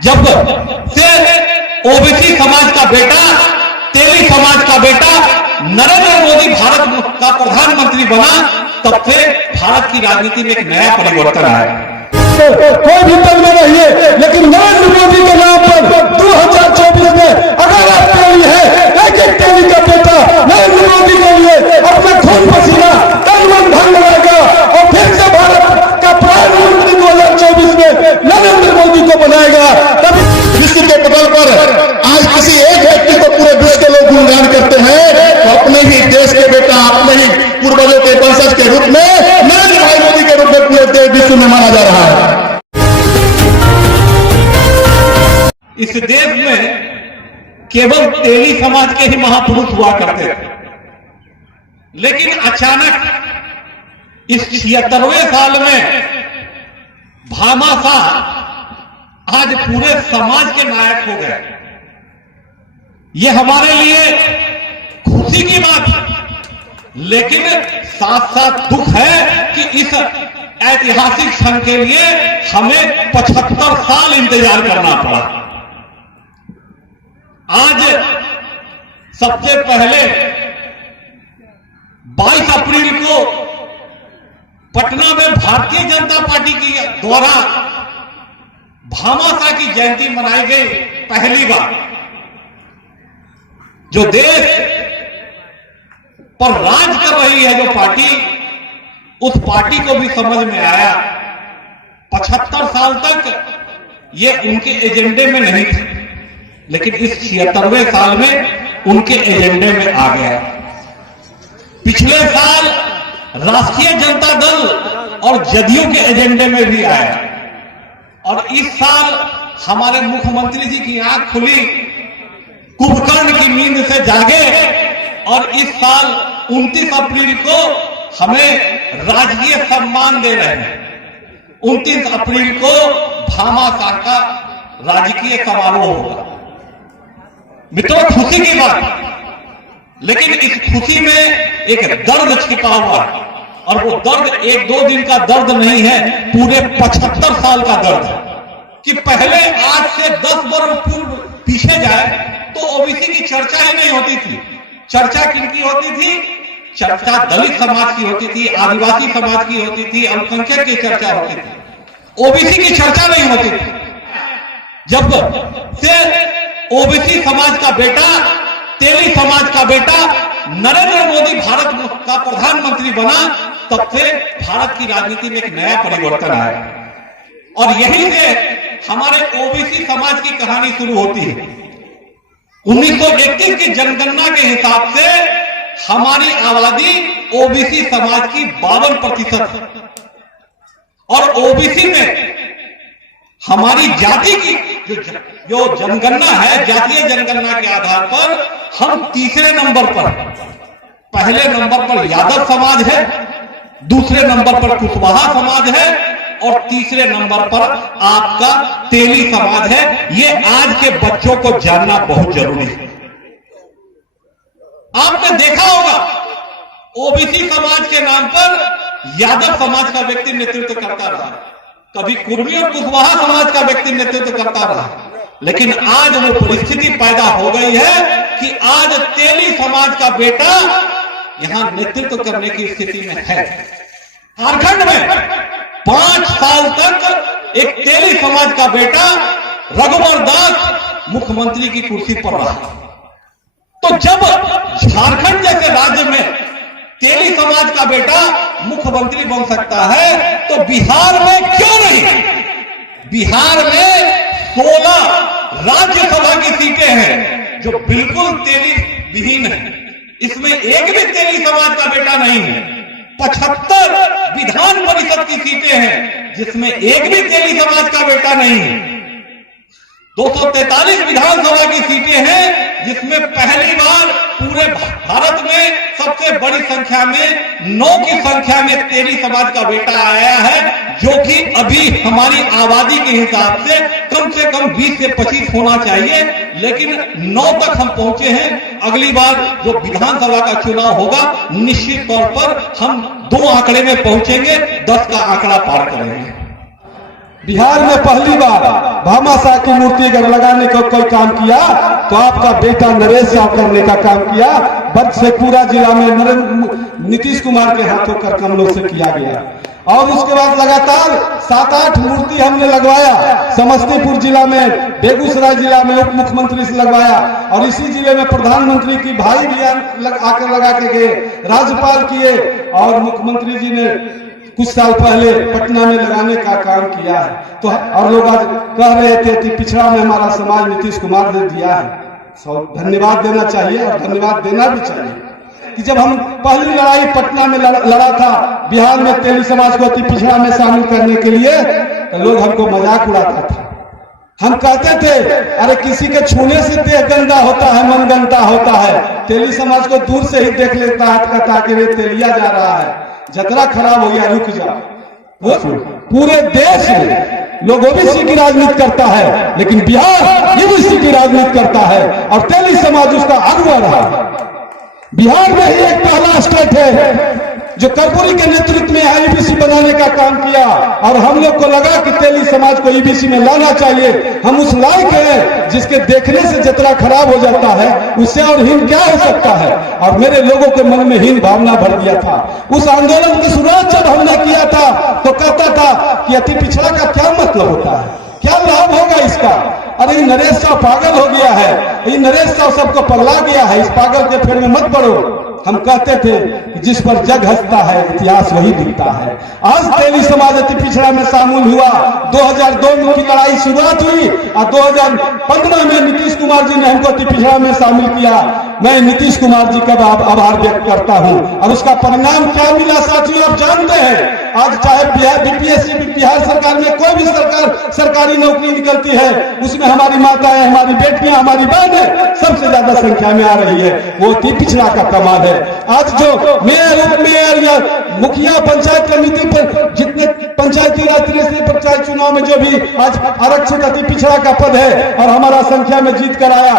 जब से ओबीसी समाज का बेटा, तेली समाज का बेटा नरेंद्र मोदी भारत का प्रधानमंत्री बना, तब से भारत की राजनीति में एक नया परिवर्तन आया। कोई भी दल में रहिए, लेकिन नरेंद्र मोदी के नाम पर 2024 में अगर आप तेली है, एक एक तेली का बेटा नरेंद्र मोदी के लिए अपना खून पसीना तन मन धन लगाएगा और फिर से भारत का प्रधानमंत्री 2024 में नरेंद्र मोदी को बनाएगा। तभी विश्व के पटल पर आज किसी एक व्यक्ति को पूरे विश्व के लोग गुणगान करते हैं, तो अपने ही देश के बेटा, अपने ही पूर्वजों के वंशज के रूप में नरेंद्र भाई मोदी के रूप में पूरे विश्व में माना जा रहा है। इस देश में केवल तेली समाज के ही महापुरुष हुआ करते थे, लेकिन अचानक इस 76वें साल में भामाशाह आज पूरे समाज के नायक हो गए। ये हमारे लिए खुशी की बात है, लेकिन साथ साथ दुख है कि इस ऐतिहासिक क्षण के लिए हमें 75 साल इंतजार करना पड़ा। आज सबसे पहले 22 अप्रैल को पटना में भारतीय जनता पार्टी की द्वारा भामाशाह की जयंती मनाई गई। पहली बार जो देश पर राज कर रही है जो पार्टी, उस पार्टी को भी समझ में आया 75 साल तक ये उनके एजेंडे में नहीं थे, लेकिन इस 76वें साल में उनके एजेंडे में आ गया। पिछले साल राष्ट्रीय जनता दल और जदयू के एजेंडे में भी आया, और इस साल हमारे मुख्यमंत्री जी की आंख खुली, कुंभकर्ण की नींद से जागे, और इस साल 29 अप्रैल को हमें राजकीय सम्मान दे रहे हैं। 29 अप्रैल को भामाशाह का राजकीय समारोह होगा। मित्रों, खुशी की बात, लेकिन इस खुशी में एक दर्द छिपा हुआ है, और वो दर्द 1-2 दिन का दर्द नहीं है, पूरे 75 साल का दर्द है। कि पहले आज से 10 वर्ष पूर्व पीछे जाए तो ओबीसी की चर्चा ही नहीं होती थी। चर्चा किनकी होती थी? चर्चा दलित समाज की होती थी, आदिवासी समाज की होती थी, अल्पसंख्यक की चर्चा होती थी, ओबीसी की चर्चा नहीं होती थी। जब से ओबीसी समाज का बेटा, तेली समाज का बेटा नरेंद्र मोदी भारत का प्रधानमंत्री बना, तब से भारत की राजनीति में एक नया परिवर्तन आया। और यहीं से हमारे ओबीसी समाज की कहानी शुरू होती है। 1931 की जनगणना के हिसाब से हमारी आबादी ओबीसी समाज की 52% है, और ओबीसी में हमारी जाति की जो जनगणना है, जातीय जनगणना के आधार पर हम तीसरे नंबर पर, पहले नंबर पर यादव समाज है, दूसरे नंबर पर कुशवाहा समाज है, और तीसरे नंबर पर आपका तेली समाज है। ये आज के बच्चों को जानना बहुत जरूरी है। आपने देखा होगा ओबीसी समाज के नाम पर यादव समाज का व्यक्ति नेतृत्व करता रहा, कभी कुर्मी और कुशवाहा समाज का व्यक्ति नेतृत्व करता रहा, लेकिन आज वो परिस्थिति पैदा हो गई है कि आज तेली समाज का बेटा यहां नेतृत्व करने की स्थिति में है। झारखंड में 5 साल तक एक तेली समाज का बेटा रघुवर दास मुख्यमंत्री की कुर्सी पर रहा। तो जब झारखंड जैसे राज्य में तेली समाज का बेटा मुख्यमंत्री बन सकता है, तो बिहार में क्यों नहीं? बिहार में 16 राज्यसभा की सीटें हैं जो बिल्कुल तेली विहीन है। इसमें एक भी तेली समाज का बेटा नहीं है। 75 विधान परिषद की सीटें हैं जिसमें एक भी तेली समाज का बेटा नहीं है। 243 विधानसभा की सीटें हैं जिसमें पहली बार पूरे भारत में सबसे बड़ी संख्या में 9 की संख्या में तेली समाज का बेटा आया है, जो कि अभी हमारी आबादी के हिसाब से कम 20 से 25 होना चाहिए, लेकिन 9 तक हम पहुंचे हैं। अगली बार जो विधानसभा का चुनाव होगा, निश्चित तौर पर हम 2 आंकड़े में पहुंचेंगे, 10 का आंकड़ा पार करेंगे। बिहार में पहली बार भामाशाह साहब की मूर्ति अगर लगाने का कोई काम किया तो आपका बेटा नरेश साहब करने का काम किया। शेखपुरा जिला में नीतीश कुमार के हाथों कर कमलों से किया गया। और उसके बाद लगातार 7-8 मूर्ति हमने लगवाया। समस्तीपुर जिला में, बेगूसराय जिला में उप मुख्यमंत्री से लगवाया, और इसी जिले में प्रधानमंत्री की भाई भी आकर लगा के गए, राज्यपाल किए, और मुख्यमंत्री जी ने कुछ साल पहले पटना में लगाने का काम किया है। तो और लोग आज कह रहे थे कि पिछड़ा में हमारा समाज नीतीश कुमार ने दिया है। धन्यवाद देना चाहिए और धन्यवाद देना भी चाहिए कि जब हम पहली लड़ाई पटना में लड़ा था बिहार में तेली समाज को अति पिछड़ा में शामिल करने के लिए, तो लोग हमको मजाक उड़ाता था। हम कहते थे अरे किसी के छूने से देह गंदा होता है, मन गंदा होता है। तेली समाज को दूर से ही देख लेता है, कहता है कि रे तेलिया जा रहा है, जतरा खराब हो गया, रुक जा। पूरे देश में लोग ओबीसी की राजनीति करता है, लेकिन बिहार ईबीसी की राजनीति करता है, और तेली समाज उसका अगुवा रहा। बिहार में ही एक पहला स्टेट है जो कर्पूरी के नेतृत्व में ईबीसी बनाने का काम किया, और हम लोग को लगा कि तेली समाज को ईबीसी में लाना चाहिए। हम उस लायक हैं जिसके देखने से जतरा खराब हो जाता है, उससे और हीन क्या हो सकता है। और मेरे लोगों के मन में हीन भावना भर दिया था। उस आंदोलन की शुरुआत जब हमने किया था तो कहता था कि अति पिछड़ा का क्या मतलब होता है, क्या लाभ होगा इसका। अरे ये नरेश साहब पागल हो गया है, ये नरेश साहब सबको पगला गया है, इस पागल के फेर में मत पड़ो। हम कहते थे कि जिस पर जग हंसता है इतिहास वही दिखता है। आज तेली समाज अति पिछड़ा में शामिल हुआ। 2002 में की लड़ाई शुरुआत हुई और 2015 में नीतीश कुमार जी ने हमको अति पिछड़ा में शामिल किया। मैं नीतीश कुमार जी का आभार व्यक्त करता हूं, और उसका परिणाम क्या मिला साथियों आप जानते हैं। आज चाहे बीपीएससी बिहार सरकार में कोई भी सरकारी नौकरी निकलती है, उसमें हमारी माताएं, हमारी बेटियां, हमारी बहनें सबसे ज्यादा संख्या में आ रही है। वो अति पिछड़ा का कमाल है। आज जो मेयर, उप मेयर या मुखिया, पंचायत कमेटी पर जितने पंचायती राज त्रिस्तरीय पंचायत चुनाव में जो भी आज आरक्षित अति पिछड़ा का पद है और हमारा संख्या में जीत कर आया,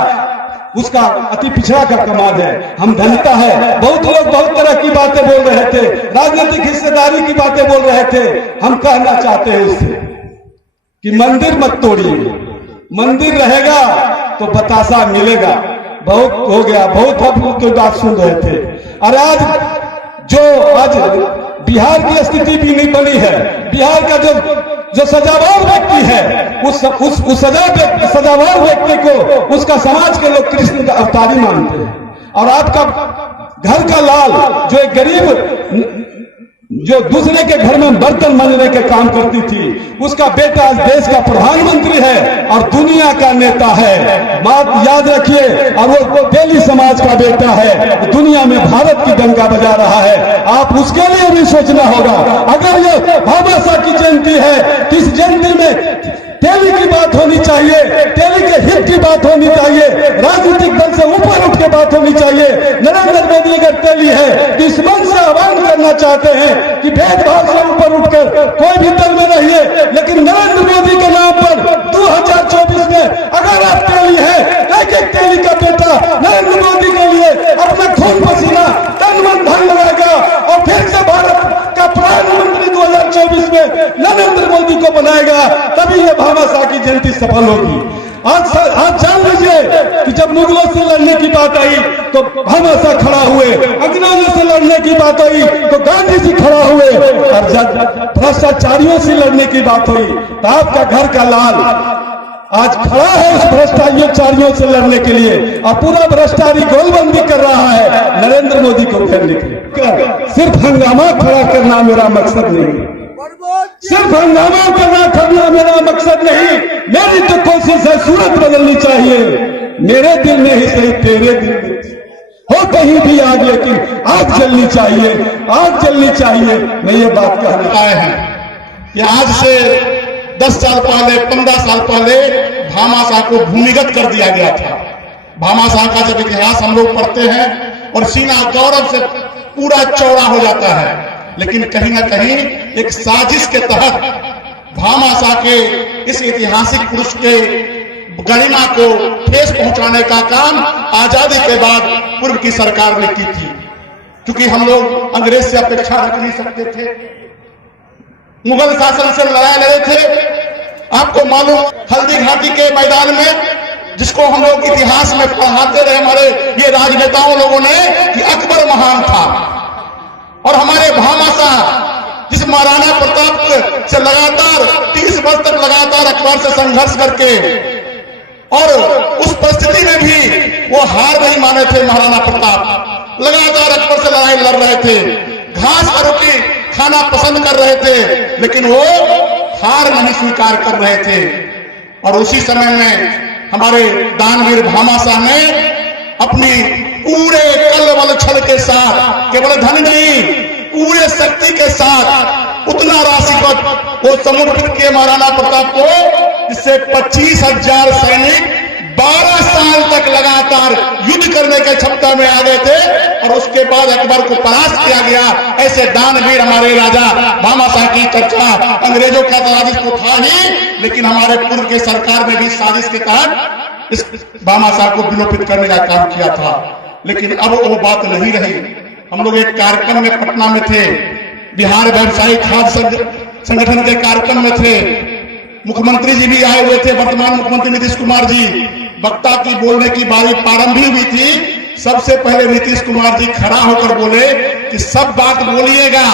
उसका अति पिछड़ा का कमाल है। हम धन्यता है। बहुत लोग बहुत तरह की बातें बोल रहे थे, राजनीतिक हिस्सेदारी की बातें बोल रहे थे। हम कहना चाहते हैं उससे कि मंदिर मत तोड़िए, मंदिर रहेगा तो बतासा मिलेगा। बहुत हो गया, बहुत हम लोग तो बात सुन रहे थे। और आज बिहार की स्थिति भी नहीं बनी है। बिहार का जो सजावार व्यक्ति है, उस सजावार व्यक्ति को उसका समाज के लोग कृष्ण का अवतारी मानते हैं। और आपका घर का लाल जो एक गरीब, जो दूसरे के घर में बर्तन मांजने के काम करती थी, उसका बेटा आज देश का प्रधानमंत्री है और दुनिया का नेता है। बात याद रखिए। और वो तेली समाज का बेटा है, दुनिया में भारत की डंका बजा रहा है। आप उसके लिए भी सोचना होगा। अगर ये भामाशाह की जयंती है तो इस जयंती में तेली की बात होनी चाहिए, तेली के हित की बात होनी चाहिए, राजनीतिक दल से ऊपर उठ के बात होनी चाहिए। नरेंद्र मोदी अगर तेली है तो इस मन से आह्वान करना चाहते हैं कि भेदभाव से ऊपर उठकर कोई भी दल में रहिए, लेकिन नरेंद्र मोदी के नाम पर 2024 में अगर आप तेली है, एक तेली का बेटा नरेंद्र मोदी के लिए अपना खून पसीना तन मन धन लगाएगा और फिर से भारत का प्रधानमंत्री 2024 में नरेंद्र मोदी को बनाएगा, तभी ये भामाशाह की जयंती सफल होगी। आज जान लीजिए कि जब मुगलों से लड़ने की बात आई तो भामाशाह खड़ा हुए, अंग्रेजों से लड़ने की बात आई तो गांधी जी खड़ा हुए, और जब भ्रष्टाचारियों से लड़ने की बात हुई तो आपका घर का लाल आज खड़ा है उस भ्रष्टाचारियों से लड़ने के लिए, और पूरा भ्रष्टाचारी गोलबंदी कर रहा है नरेंद्र मोदी को घेरने के लिए। सिर्फ हंगामा खड़ा करना मेरा मकसद नहीं, सिर्फ हंगामा करना मेरा मकसद नहीं। मेरी तो कोशिश है सूरत बदलनी चाहिए, मेरे दिल में ही सही तेरे दिल में हो कहीं भी आग, लेकिन आग जलनी चाहिए, आग जलनी चाहिए। मैं ये बात कहना आए हैं कि आज से 10 साल पहले, 15 साल पहले भामाशाह को भूमिगत कर दिया गया था। भामाशाह का जब इतिहास हम लोग पढ़ते हैं और सीना गौरव से पूरा चौड़ा हो जाता है, लेकिन कहीं ना कहीं एक साजिश के तहत भामाशाह के इस ऐतिहासिक पुरुष के गरिमा को ठेस पहुंचाने का काम आजादी के बाद पूर्व की सरकार ने की थी। क्योंकि हम लोग अंग्रेज से अपेक्षा रख नहीं सकते थे, मुगल शासन से लड़ाई लड़े थे, आपको मालूम हल्दी घाटी के मैदान में, जिसको हम लोग इतिहास में पढ़ाते रहे हमारे ये राजनेताओं लोगों ने, कि अकबर महान था, और हमारे भामाशाह जिस महाराणा प्रताप से लगातार 30 वर्ष तक लगातार अकबर से संघर्ष करके, और उस परिस्थिति में भी वो हार नहीं माने थे। महाराणा प्रताप लगातार अकबर से लड़ाई लड़ रहे थे, घास और रोटी खाना पसंद कर रहे थे, लेकिन वो हार नहीं स्वीकार कर रहे थे। और उसी समय में हमारे दानवीर भामाशाह ने अपनी पूरे कल बल छल के साथ, केवल धन नहीं, पूरे शक्ति के साथ उतना राशि को वो समर्पित किए महाराणा प्रताप को, जिससे 25,000 सैनिक 12 साल तक लगातार युद्ध करने के क्षमता में आ गए थे, और उसके बाद अकबर को परास्त किया गया। ऐसे दानवीर हमारे राजा भामाशाह की चर्चा अंग्रेजों का साजिश तो था ही, लेकिन हमारे पूर्व के सरकार ने भी साजिश के तहत इस भामाशाह को विलोपित करने का काम किया था। लेकिन अब वो बात नहीं रही। हम लोग एक कार्यक्रम में पटना में थे, बिहार व्यवसायी खाद्य संगठन के कार्यक्रम में थे, मुख्यमंत्री जी भी आए हुए थे, वर्तमान मुख्यमंत्री नीतीश कुमार जी। वक्ता की बोलने की बारी प्रारंभ ही हुई थी। सबसे पहले नीतीश कुमार जी खड़ा होकर बोले कि सब बात बोलिएगा,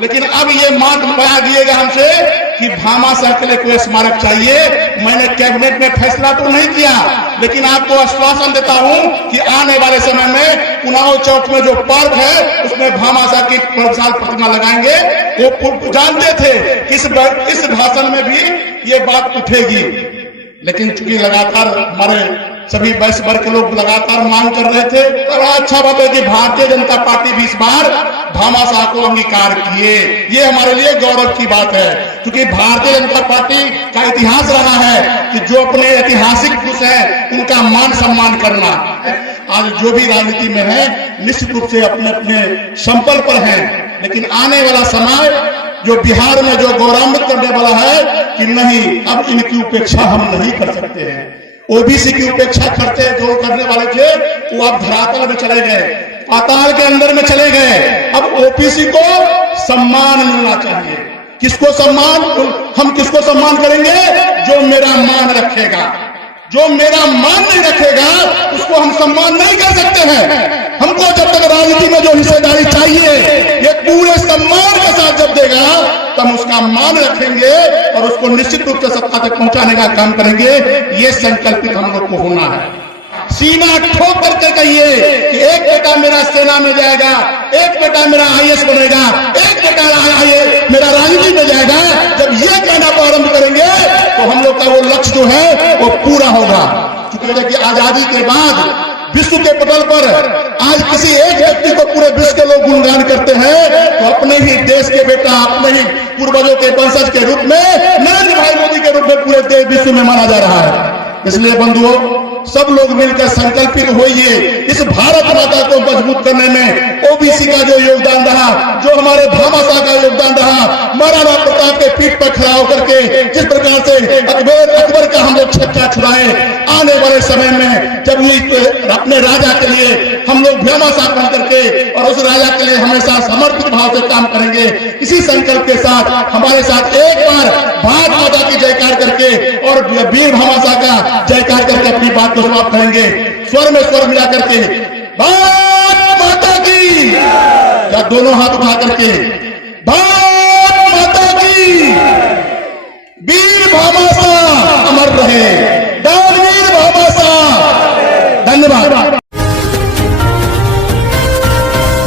लेकिन अब ये मांग बना दिएगा हमसे कि भामाशाह के लिए कोई स्मारक चाहिए। मैंने कैबिनेट में फैसला तो नहीं किया, लेकिन आपको आश्वासन देता हूं कि आने वाले समय में कुनाव चौक में जो पार्क है उसमें भामाशाह की विशाल प्रतिमा लगाएंगे। वो जानते थे कि इस भाषण में भी ये बात उठेगी, लेकिन चूंकि लगातार हमारे सभी वैश्य वर्ग के लोग लगातार मांग कर रहे थे, तो बड़ा अच्छा बात है कि भारतीय जनता पार्टी भी इस बार भामाशाह को अंगीकार किए। ये हमारे लिए गौरव की बात है, क्योंकि भारतीय जनता पार्टी का इतिहास रहा है कि जो अपने ऐतिहासिक पुरुष है उनका मान सम्मान करना। आज जो भी राजनीति में है निश्चित रूप से अपने अपने संपल पर है, लेकिन आने वाला समय जो बिहार में जो गौरवान्वित करने वाला है कि नहीं, अब इनकी उपेक्षा हम नहीं कर सकते हैं। ओबीसी की उपेक्षा करते जो करने वाले थे वो अब धरातल में चले गए, पाताल के अंदर में चले गए। अब ओबीसी को सम्मान मिलना चाहिए। किसको सम्मान? हम किसको सम्मान करेंगे? जो मेरा मान रखेगा। जो मेरा मान नहीं रखेगा उसको हम सम्मान नहीं कर सकते हैं। हमको जब तक राजनीति में जो हिस्सेदारी चाहिए ये पूरे सम्मान के साथ जब देगा तब उसका मान रखेंगे और उसको निश्चित रूप से सत्ता तक पहुंचाने का काम करेंगे। ये संकल्पित हम लोग को होना है। सीना ठोक करके कहिए कि एक बेटा मेरा सेना में जाएगा, एक बेटा मेरा आईएएस बनेगा, एक बेटा मेरा राजनीति में जाएगा। जब ये कहना प्रारंभ करेंगे तो हम लोग का वो लक्ष्य जो है वो पूरा होगा। क्योंकि देखिए आजादी के बाद विश्व के पटल पर आज किसी एक व्यक्ति को पूरे विश्व के लोग गुणगान करते हैं तो अपने ही देश के बेटा, अपने ही पूर्वजों के वंशज के रूप में, नरेंद्र भाई मोदी के रूप में पूरे देश विश्व में माना जा रहा है। इसलिए बंधुओं, सब लोग मिलकर संकल्पित होइए इस भारत माता को मजबूत करने में। ओबीसी का जो योगदान रहा, जो हमारे भामाशाह का योगदान रहा, महाराणा प्रताप के पीठ पर खड़ा होकर के जिस प्रकार से अकबर का हम लोग छक्का छुड़ाए, आने वाले समय में जब अपने राजा के लिए हम लोग भामाशाह बन करके और उस राजा के लिए हमेशा समर्पित भाव से काम करेंगे। इसी संकल्प के साथ हमारे साथ एक बार भारत माता की जयकार करके और वीर भामाशाह का जयकार करके अपनी बात को समाप्त करेंगे। स्वर में स्वर मिला करके भारत माता की, या दोनों हाथ उठा करके भारत